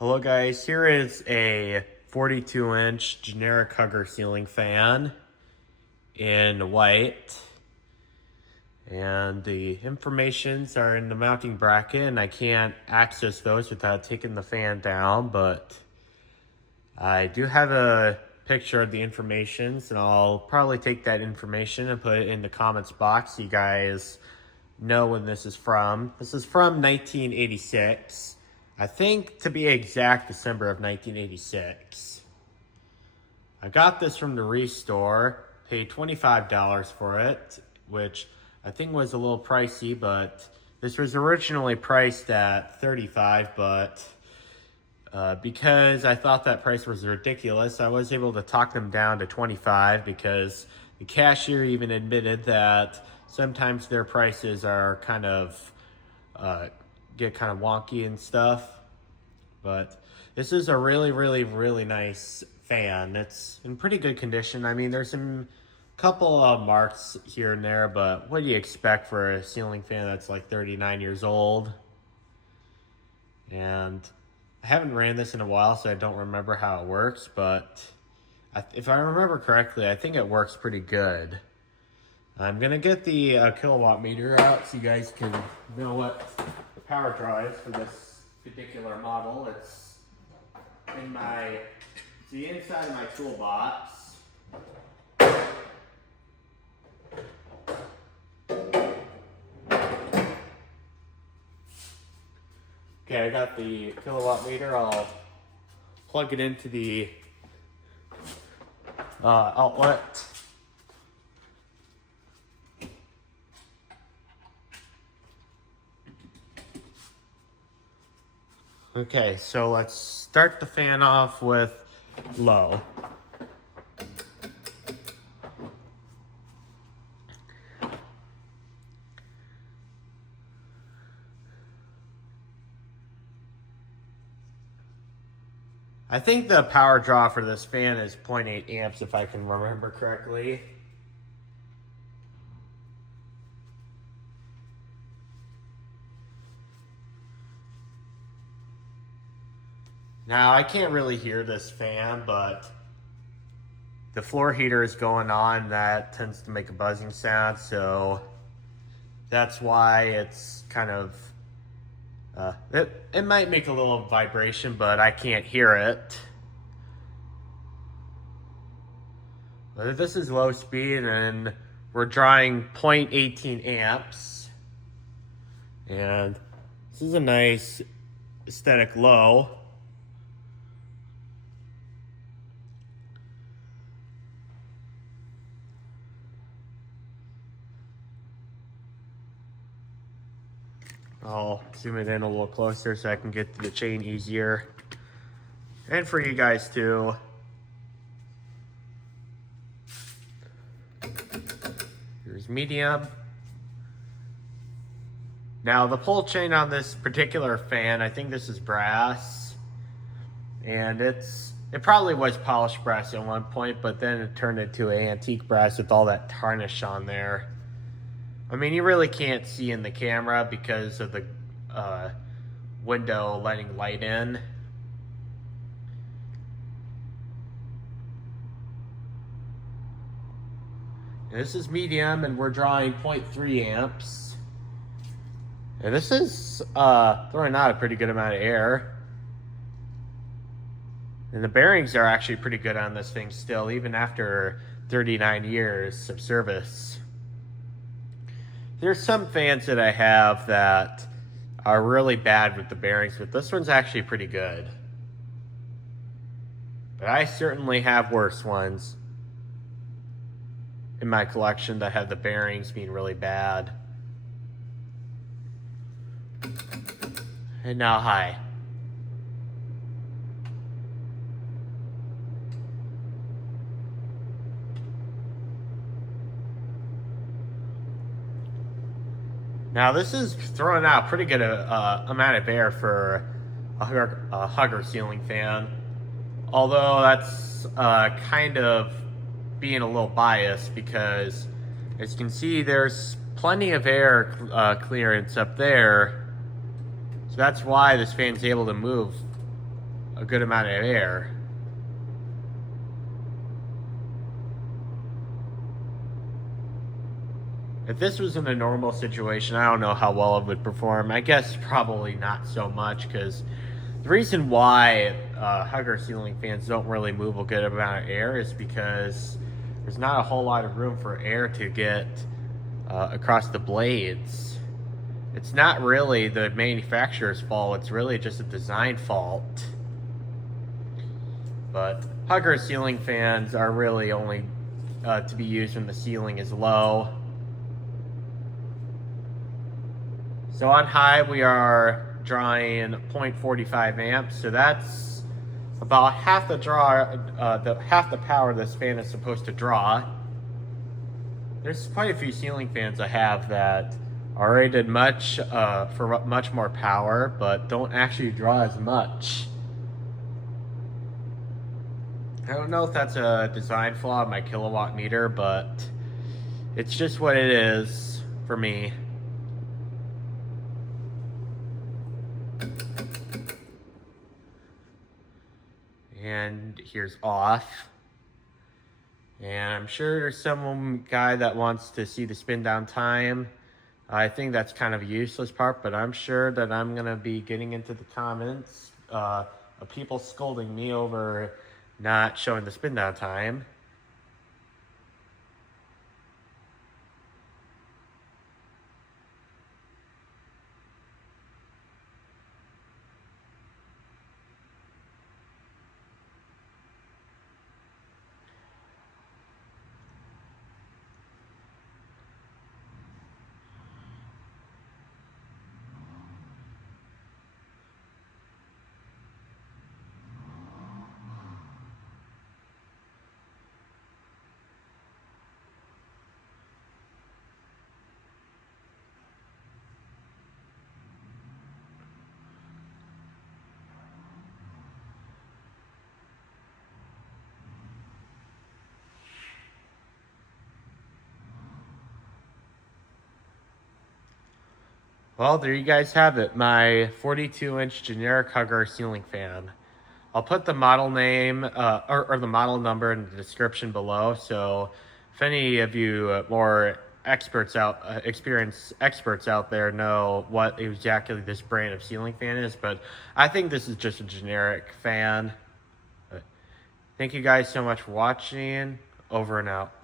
Hello guys, here is a 42-inch generic Hugger ceiling fan in white. And the informations are in the mounting bracket, and I can't access those without taking the fan down, but I do have a picture of the informations, and I'll probably take that information and put it in the comments box so you guys know when this is from. This is from 1986. I think, to be exact, December of 1986. I got this from the Restore, paid $25 for it, which I think was a little pricey, but this was originally priced at $35, but because I thought that price was ridiculous, I was able to talk them down to $25 because the cashier even admitted that sometimes their prices are kind of get kind of wonky and stuff. But this is a really nice fan. It's in pretty good condition. I mean, there's some couple of marks here and there, but what do you expect for a ceiling fan that's like 39 years old? And I haven't ran this in a while, so I don't remember how it works, but if I remember correctly, I think it works pretty good. I'm gonna get the kilowatt meter out so you guys can know what the power draw is for this particular model. It's the inside of my toolbox. Okay, I got the kilowatt meter. I'll plug it into the outlet. Okay, so let's start the fan off with low. I think the power draw for this fan is 0.8 amps if I can remember correctly. Now, I can't really hear this fan, but the floor heater is going on. That tends to make a buzzing sound, so that's why it's kind of, it might make a little vibration, but I can't hear it. But this is low speed, and we're drawing 0.18 amps. And this is a nice aesthetic low. I'll zoom it in a little closer so I can get to the chain easier. And for you guys too. Here's medium. Now the pull chain on this particular fan, I think this is brass. And it probably was polished brass at one point, but then it turned into an antique brass with all that tarnish on there. I mean, you really can't see in the camera because of the window letting light in. And this is medium, and we're drawing 0.3 amps. And this is throwing out a pretty good amount of air. And the bearings are actually pretty good on this thing still, even after 39 years of service. There's some fans that I have that are really bad with the bearings, but this one's actually pretty good. But I certainly have worse ones in my collection that have the bearings being really bad. And now high. Now this is throwing out a pretty good amount of air for a Hugger ceiling fan. Although that's kind of being a little biased because, as you can see, there's plenty of air clearance up there. So that's why this fan's able to move a good amount of air. If this was in a normal situation, I don't know how well it would perform. I guess probably not so much, because the reason why Hugger ceiling fans don't really move a good amount of air is because there's not a whole lot of room for air to get across the blades. It's not really the manufacturer's fault, it's really just a design fault. But Hugger ceiling fans are really only to be used when the ceiling is low. So on high, we are drawing 0.45 amps, so that's about half the half the power this fan is supposed to draw. There's quite a few ceiling fans I have that are rated for much more power, but don't actually draw as much. I don't know if that's a design flaw in my kilowatt meter, but it's just what it is for me. And here's off. And I'm sure there's some guy that wants to see the spin down time. I think that's kind of a useless part, but I'm sure that I'm gonna be getting into the comments of people scolding me over not showing the spin down time. Well, there you guys have it, my 42-inch generic Hugger ceiling fan. I'll put the model name or the model number in the description below, so if any of you more experienced experts out there know what exactly this brand of ceiling fan is, but I think this is just a generic fan. Thank you guys so much for watching. Over and out.